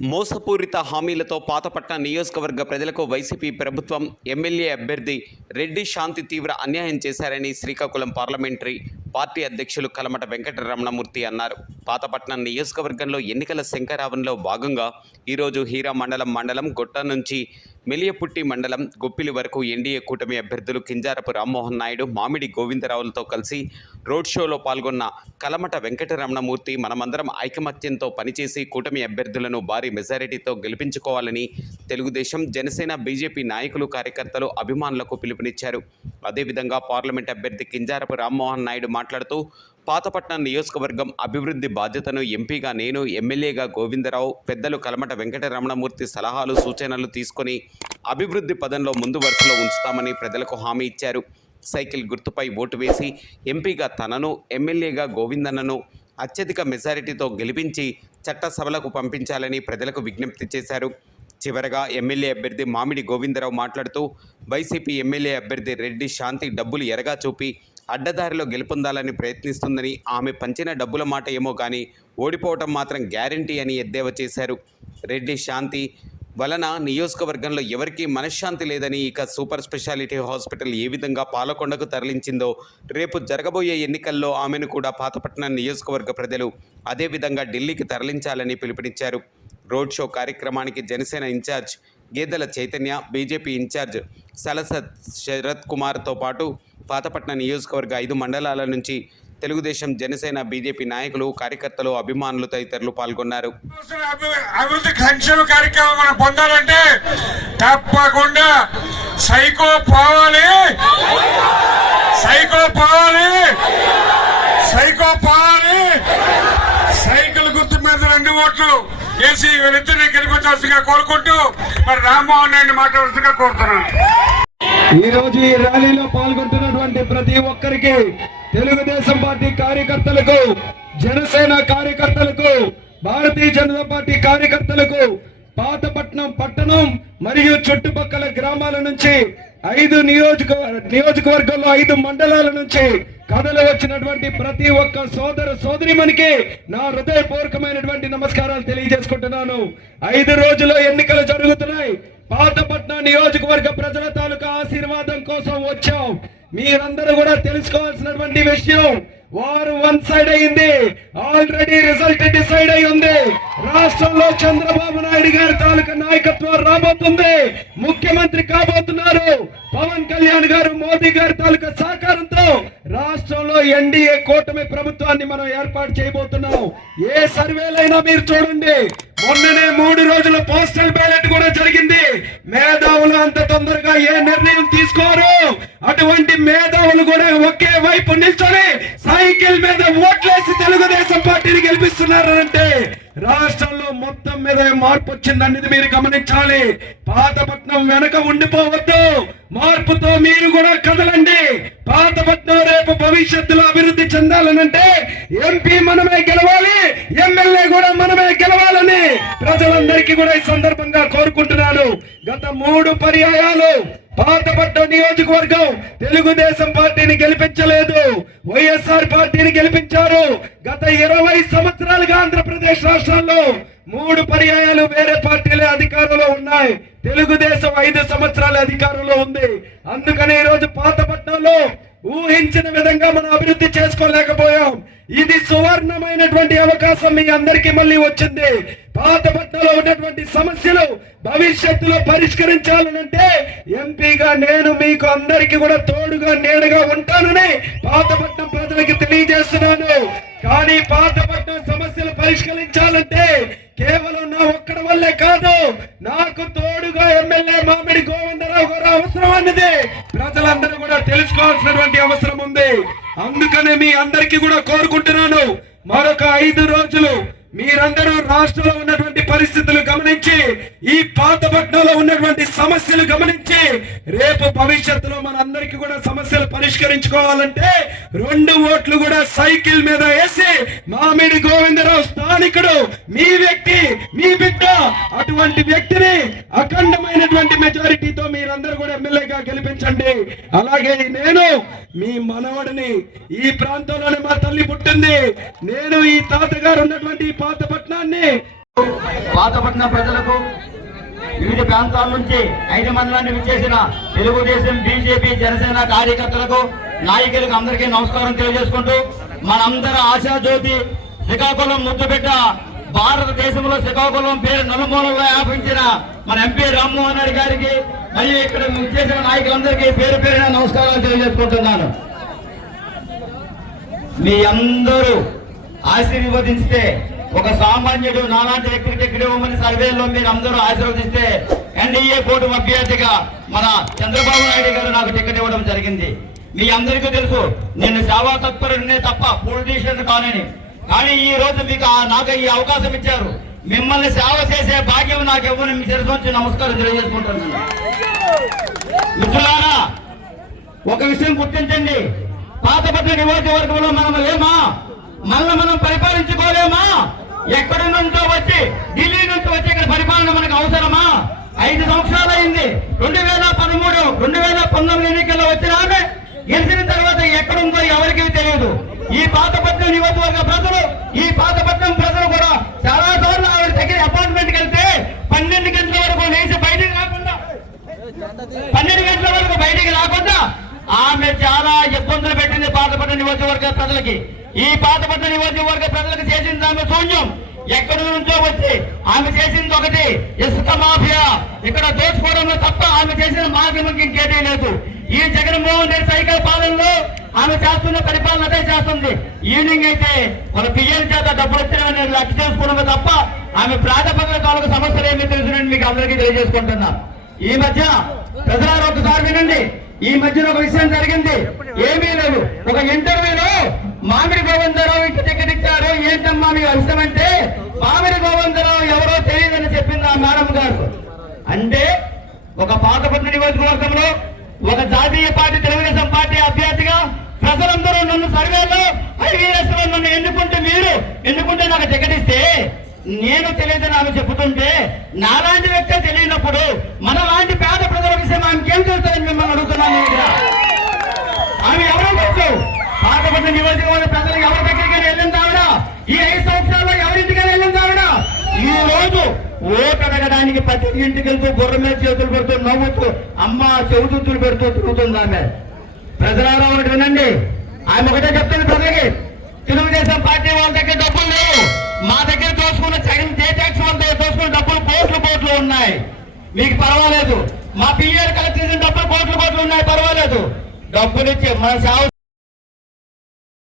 మోసపూరిత హామీలతో పాతపట్న నియోజకవర్గ ప్రజలకు వైసీపీ ప్రభుత్వం ఎమ్మెల్యే అభ్యర్థి రెడ్డి శాంతి తీవ్ర అన్యాయం చేశారని శ్రీకాకుళం పార్లమెంటరీ పార్టీ అధ్యక్షులు కలమట వెంకటరమణమూర్తి అన్నారు. పాతపట్నం నియోజకవర్గంలో ఎన్నికల శంకరావంలో భాగంగా ఈరోజు హీరా మండలం మండలం గొట్ట నుంచి మెలియపుట్టి మండలం గొప్పిలి వరకు ఎన్డీఏ కూటమి అభ్యర్థులు కింజారపు రామ్మోహన్ నాయుడు మామిడి గోవిందరావులతో కలిసి రోడ్ షోలో పాల్గొన్న కలమట వెంకటరమణమూర్తి మనమందరం ఐకమత్యంతో పనిచేసి కూటమి అభ్యర్థులను భారీ మెజారిటీతో గెలిపించుకోవాలని తెలుగుదేశం జనసేన బీజేపీ నాయకులు కార్యకర్తలు అభిమానులకు పిలుపునిచ్చారు. అదేవిధంగా పార్లమెంట్ అభ్యర్థి కింజారపు రామ్మోహన్ నాయుడు మాట్లాడుతూ పాతపట్నం నియోజకవర్గం అభివృద్ధి బాధ్యతను ఎంపీగా నేను ఎమ్మెల్యేగా గోవిందరావు పెద్దలు కలమట వెంకటరమణమూర్తి సలహాలు సూచనలు తీసుకొని అభివృద్ధి పదంలో ముందు వరుసలో ఉంచుతామని ప్రజలకు హామీ ఇచ్చారు. సైకిల్ గుర్తుపై ఓటు వేసి ఎంపీగా తనను ఎమ్మెల్యేగా గోవిందన్నను అత్యధిక మెజారిటీతో గెలిపించి చట్టసభలకు పంపించాలని ప్రజలకు విజ్ఞప్తి చేశారు. చివరగా ఎమ్మెల్యే అభ్యర్థి మామిడి గోవిందరావు మాట్లాడుతూ వైసీపీ ఎమ్మెల్యే అభ్యర్థి రెడ్డి శాంతి డబ్బులు ఎరగా చూపి అడ్డదారిలో గెలుపొందాలని ప్రయత్నిస్తుందని ఆమె పంచిన డబ్బుల మాట ఏమో కానీ ఓడిపోవటం మాత్రం గ్యారంటీ అని ఎద్దేవా చేశారు. రెడ్డి శాంతి వలన నియోజకవర్గంలో ఎవరికీ మనశ్శాంతి లేదని ఇక సూపర్ స్పెషాలిటీ హాస్పిటల్ ఏ విధంగా పాలకొండకు తరలించిందో రేపు జరగబోయే ఎన్నికల్లో ఆమెను కూడా పాతపట్నం నియోజకవర్గ ప్రజలు అదేవిధంగా ఢిల్లీకి తరలించాలని పిలుపునిచ్చారు. రోడ్ షో కార్యక్రమానికి Janasena in charge Gedela Chaitanya BJP in charge సలసత్ Sarath కుమార్తో పాటు పాతపట్నం నియోజకవర్గ ఐదు మండలాల నుంచి తెలుగుదేశం జనసేన బీజేపీ నాయకులు కార్యకర్తలు అభిమానులు తదితరులు పాల్గొన్నారు. అభివృద్ధి సంక్షేమ కార్యక్రమం మనం పొందాలంటే తప్పకుండా సైకో పోవాలి. సైకో పోవాలి. సైకో పోవాలి. సైకిల్ గుర్తు మీద రెండు ఓట్లు వేసి వీళ్ళిద్దరిని గెలిపించాల్సిందిగా కోరుకుంటూ మరి రామ్మోహన్ రెడ్డి మాట్లాడాల్సిందిగా కోరుతున్నాను. ఈ రోజు ఈ ర్యాలీలో పాల్గొంటున్నటువంటి ప్రతి ఒక్కరికి తెలుగుదేశం పార్టీ కార్యకర్తలకు జనసేన కార్యకర్తలకు భారతీయ జనతా పార్టీ కార్యకర్తలకు పాతపట్నం పట్టణం మరియు చుట్టుపక్కల గ్రామాల నుంచి ఐదు నియోజక నియోజకవర్గంలో ఐదు మండలాల నుంచి కథలు వచ్చినటువంటి ప్రతి ఒక్క సోదర సోదరిమణికి నా హృదయపూర్వకమైనటువంటి నమస్కారాలు తెలియజేసుకుంటున్నాను. ఐదు రోజుల్లో ఎన్నికలు జరుగుతున్నాయి. పాతపట్నం నియోజకవర్గ ప్రజల తాలూకా ఆశీర్వాదం కోసం వచ్చాం. మీరందరూ కూడా తెలుసుకోవాల్సినటువంటి విషయం వారు వన్ సైడ్ అయింది. ఆల్రెడీ రిజల్ట్ డిసైడ్ అయి ఉంది. రాష్ట్రంలో చంద్రబాబు నాయుడు గారి తాలూకా నాయకత్వం రాబోతుంది. ముఖ్యమంత్రి కాబోతున్నారు. పవన్ కళ్యాణ్ గారు మోదీ గారి తాలూకా సహకారంతో రాష్ట్రంలో ఎన్డీఏ కూటమి ప్రభుత్వాన్ని మనం ఏర్పాటు చేయబోతున్నాం. ఏ సర్వేలైనా మీరు చూడండి. మొన్ననే మూడు రోజుల పోస్టల్ బ్యాలెట్ కూడా జరిగింది. మేధావులు అంత తొందరగా ఏ నిర్ణయం తీసుకోరు. అటువంటి మేధావులు కూడా ఒకే వైపు నిల్చొని సైకిల్ మీద ఓట్లేసి తెలుగుదేశం పార్టీని గెలిపిస్తున్నారంటే రాష్ట్రంలో మొత్తం మీద మార్పు వచ్చిందన్నది మీరు గమనించాలి. పాతపట్నం వెనక ఉండిపోవద్దు. మార్పుతో మీరు కూడా కదలండి. పాతపట్నం రేపు భవిష్యత్తులో అభివృద్ధి చెందాలనంటే ఎంపీ మనమే గెలవాలి ఎమ్మెల్యే కూడా మనమే గెలవాలని ప్రజలందరికీ కూడా ఈ సందర్భంగా కోరుకుంటున్నాను. గత మూడు పర్యాయాలు పాతపట్నం నియోజకవర్గం తెలుగుదేశం పార్టీని గెలిపించలేదు. వైఎస్ఆర్ పార్టీని గెలిపించారు. గత ఇరవై సంవత్సరాలుగా ఆంధ్రప్రదేశ్ రాష్ట్రాల్లో మూడు పర్యాయాలు వేరే పార్టీలే అధికారంలో ఉన్నాయి. తెలుగుదేశం ఐదు సంవత్సరాల అధికారంలో ఉంది. అందుకనే ఈ రోజు పాతపట్నంలో ఊహించిన విధంగా మనం అభివృద్ధి చేసుకోలేకపోయాం. ఇది సువర్ణమైనటువంటి అవకాశం మీ అందరికీ మళ్ళీ వచ్చింది. పాతపట్నంలో ఉన్నటువంటి సమస్యలు భవిష్యత్తులో పరిష్కరించాలనంటే ఎంపీగా నేను మీకు అందరికీ కూడా తోడుగా నేనుగా ఉంటానని పాతపట్నం ప్రజలకి తెలియజేస్తున్నాను. కానీ పాతపట్నం సమస్యలు పరిష్కరించాలంటే కేవలం నా ఒక్కడి వల్లే కాదు నాకు తోడుగా ఎమ్మెల్యే మామిడి గోవిందరావు గారు అవసరం అన్నది ప్రజలందరూ కూడా తెలుసుకోవాల్సినటువంటి అవసరం ఉంది. అందుకనే మీ అందరికీ కూడా కోరుకుంటున్నాను మరొక ఐదు రోజులు మీరందరూ రాష్ట్రంలో ఉన్నటువంటి పరిస్థితులు గమనించి ఈ పాతపట్నంలో ఉన్నటువంటి సమస్యలు గమనించి రేపు భవిష్యత్తులో మనందరికీ కూడా సమస్యలు పరిష్కరించుకోవాలంటే రెండు ఓట్లు కూడా సైకిల్ మీద వేసి మామిడి గోవిందరావు స్థానికుడు మీ వ్యక్తి మీ బిడ్డ అటువంటి వ్యక్తిని అఖండమైనటువంటి మెజారిటీతో మీరందరూ కూడా ఎమ్మెల్యేగా గెలిపించండి. అలాగే నేను మీ మనవడిని ఈ ప్రాంతంలోనే మా తల్లి పుట్టింది. నేను ఈ తాతగారు ఉన్నటువంటి పాత పట్టణాన్ని పాతపట్నం ప్రజలకు వివిధ ప్రాంతాల నుంచి ఐదు మండలాన్ని విచ్చేసిన తెలుగుదేశం బీజేపీ జనసేన కార్యకర్తలకు నాయకులకు అందరికీ నమస్కారం తెలియజేసుకుంటూ మనందరి ఆశాజ్యోతి శ్రీకాకుళం ముద్దుబిడ్డ భారతదేశంలో శ్రీకాకుళం పేరు నలుమూలలో వ్యాపించిన మన ఎంపీ రామ్మోహన్ రెడ్డి గారికి మరియు ఇక్కడ చేసిన నాయకులందరికీ పేరు పేరున నమస్కారాలు తెలియజేసుకుంటున్నాను. మీ అందరూ ఆశీర్వదిస్తే ఒక సామాన్యుడు నాలాంటి వ్యక్తికి టికెట్ ఇవ్వమని సర్వేలో మీరు అందరూ ఆశీర్వదిస్తే ఎన్డీఏ కూటమి అభ్యర్థిగా మన చంద్రబాబు నాయుడు గారు నాకు టికెట్ ఇవ్వడం జరిగింది. మీ అందరికీ తెలుసు నేను సేవా తత్పరుడినే తప్ప పొలిటీషియన్ కానని. కానీ ఈ రోజు మీకు నాకు ఈ అవకాశం ఇచ్చారు. మిమ్మల్ని సేవ చేసే భాగ్యం నాకు ఎవరు మీ శిరస్సు నమస్కారం తెలియజేసుకుంటున్నాను మిత్రులారా ఒక విషయం గుర్తించండి. పాతపట్ల నియోజకవర్గంలో మనం లేమా? మనల్ని మనం పరిపాలించుకోలేమా? ఎక్కడి నుంచో వచ్చి ఢిల్లీ నుంచి వచ్చి ఇక్కడ పరిపాలన మనకు అవసరమా? ఐదు సంవత్సరాలు అయింది. రెండు వేల పదమూడు రెండు వేల పంతొమ్మిది ఎన్నికల్లో వచ్చిన ఆమె గెలిచిన తర్వాత ఎక్కడుందో ఎవరికీ తెలియదు. ఈ పాత పాతపట్నం నియోజకవర్గ ప్రజలు ఈ పాతపట్నం ప్రజలు కూడా చాలా సార్లు ఆవిడ దగ్గర అపార్ట్మెంట్కి వెళ్తే పన్నెండు గంటల వరకు లేచి బయటికి రాకుండా పన్నెండు గంటల వరకు బయటికి రాకుండా ఆమె చాలా ఇబ్బందులు పెట్టింది పాతపట్నం నియోజకవర్గ ప్రజలకి. ఈ పాతపట్నం నియోజకవర్గ ప్రజలకు చేసింది ఆమె శూన్యం. ఎక్కడి నుంచో వచ్చి ఆమె చేసింది ఒకటి ఇసుక మాఫియా. ఇక్కడ దోచుకోవడంలో తప్ప ఆమె చేసిన మాధ్యమం ఇంకేదీ లేదు. ఈ జగన్మోహన్ రెడ్డి సైకిల్ పాలనలో ఆమె చేస్తున్న పరిపాలన అదే చేస్తుంది. ఈవినింగ్ అయితే వాళ్ళ పిఎల్ చేత డబ్బులు వచ్చిన లక్ష చేసుకోవడమే తప్ప ఆమె ప్రాధాపకుల కాలకు సమస్యలు ఏమి తెలుసునని మీకు అందరికీ తెలియజేసుకుంటున్నా. ఈ మధ్య ప్రజలారు ఒకసారి వినండి. ఈ మధ్యన ఒక విషయం జరిగింది. ఏమీ లేదు. ఒక ఇంటర్వ్యూలో మామిడి గోవిందరావు ఇంటి టికెట్ ఇచ్చారు. ఏంటమ్మా మీ అవసరం అంటే మామిడి గోవిందరావు ఎవరో తెలియదని చెప్పింది ఆ మేడం గారు. అంటే ఒక పాతపట్న నియోజకవర్గంలో ఒక జాతీయ పార్టీ తెలుగుదేశం పార్టీ అభ్యర్థి ప్రజలందరూ నన్ను సర్వేలో ఐవీఎస్ నన్ను ఎన్నుకుంటే మీరు ఎన్నుకుంటే నాకు టికెట్ ఇస్తే నేను తెలియదని ఆమె చెబుతుంటే నాలాంటి వ్యక్తి తెలియనప్పుడు మన లాంటి పేద ప్రజల విషయం ఆమెకేం తెలుస్తుందని మిమ్మల్ని అడుగుతున్నాను ఆమె ఎవరో తెలుసు? పాతపడిన నియోజకవర్గ ప్రజలు ఎవరి దగ్గరికి వెళ్ళింది ఆవిడ? ఈ ఐదు సంవత్సరాల్లో ఎవరింటికి వెళ్ళింది ఆవిడ? ఈ రోజు ఓటు అడగడానికి ప్రతి ఇంటికి వెళ్తూ గుర్రం మీద చేతులు పెడుతూ నవ్వుతూ అమ్మ చెవుతులు పెడుతూ తిరుగుతుంది ఆమె. ప్రజలారా ఒకటి వినండి. ఆమె ఒకటే చెప్తుంది ప్రజలకి. తెలుగుదేశం పార్టీ వాళ్ళ దగ్గర డబ్బులు లేవు. మా దగ్గర దోసుకున్న జగన్ జే ట్యాక్స్ వాళ్ళ దగ్గర దోసుకున్న డబ్బులు కోట్లు కోట్లు ఉన్నాయి. మీకు పర్వాలేదు. మా పిఎల్ కలెక్ట్ చేసిన డబ్బులు కోట్లు కోట్లు ఉన్నాయి పర్వాలేదు. డబ్బులు ఇచ్చి మన సేవ